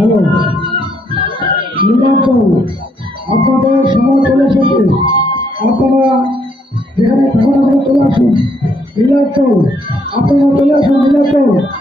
hello নির্বাচন আপনাদের সময় চলে এসেছে আপনারা যেখানে ভাবনা করে চলে আসুন নির্বাচন আপনারা চলে আসুন নির্বাচন